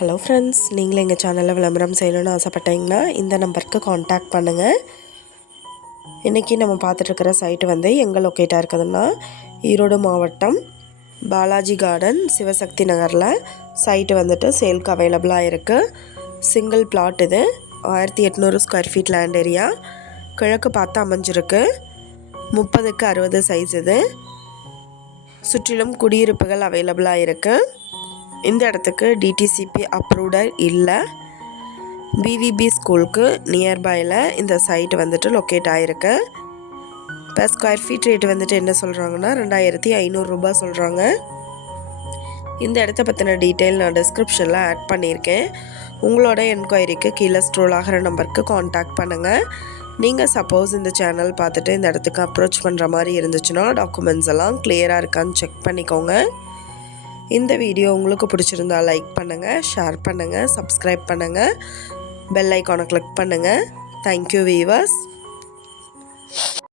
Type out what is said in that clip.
Hello friends நீங்களும் எங்கள் சேனலில் விளம்பரம் செய்யணும்னு ஆசைப்பட்டீங்கன்னா இந்த நம்பருக்கு காண்டாக்ட் பண்ணுங்கள் இன்றைக்கி நம்ம பார்த்துட்ருக்கிற சைட்டு வந்து எங்கே லொக்கேட்டாக இருக்குதுன்னா ஈரோடு மாவட்டம் பாலாஜி கார்டன் சிவசக்தி நகரில் சைட்டு வந்துட்டு சேல்க்கு அவைலபிளாக இருக்குது சிங்கிள் பிளாட் இது. ஆயிரத்தி எட்நூறு ஸ்கொயர் ஃபீட் லேண்ட் ஏரியா கிழக்கு பார்த்து அமைஞ்சிருக்கு. முப்பதுக்கு அறுபது சைஸ் இது. சுற்றிலும் குடியிருப்புகள் அவைலபிளாக இருக்குது இந்த இடத்துக்கு டிடிசிபி அப்ரூவ்டர் இல்லை. பிவிபி ஸ்கூலுக்கு நியர்பையில் இந்த சைட் வந்துட்டு லொக்கேட் ஆகிருக்கு இப்போ ஸ்கொயர் ஃபீட் ரேட் வந்துட்டு என்ன சொல்கிறாங்கன்னா ரெண்டாயிரத்தி ஐநூறுரூபா சொல்கிறாங்க இந்த இடத்த பற்றின டீட்டெயில் நான் டிஸ்கிரிப்ஷனில் ஆட் பண்ணியிருக்கேன். உங்களோட என்கொயரிக்கு கீழே ஸ்ட்ரோல் ஆகிற நம்பருக்கு காண்டாக்ட் பண்ணுங்கள் நீங்கள் சப்போஸ் இந்த சேனல் பார்த்துட்டு இந்த இடத்துக்கு அப்ரோச் பண்ணுற மாதிரி இருந்துச்சுன்னா டாக்குமெண்ட்ஸ் எல்லாம் கிளியராக இருக்கான்னு செக் பண்ணிக்கோங்க. இந்த வீடியோ உங்களுக்கு பிடிச்சிருந்தா லைக் பண்ணுங்கள் ஷேர் பண்ணுங்கள் சப்ஸ்கிரைப் பண்ணுங்கள் பெல் ஐக்கானை கிளிக் பண்ணுங்கள் தேங்க்யூ வீவர்ஸ்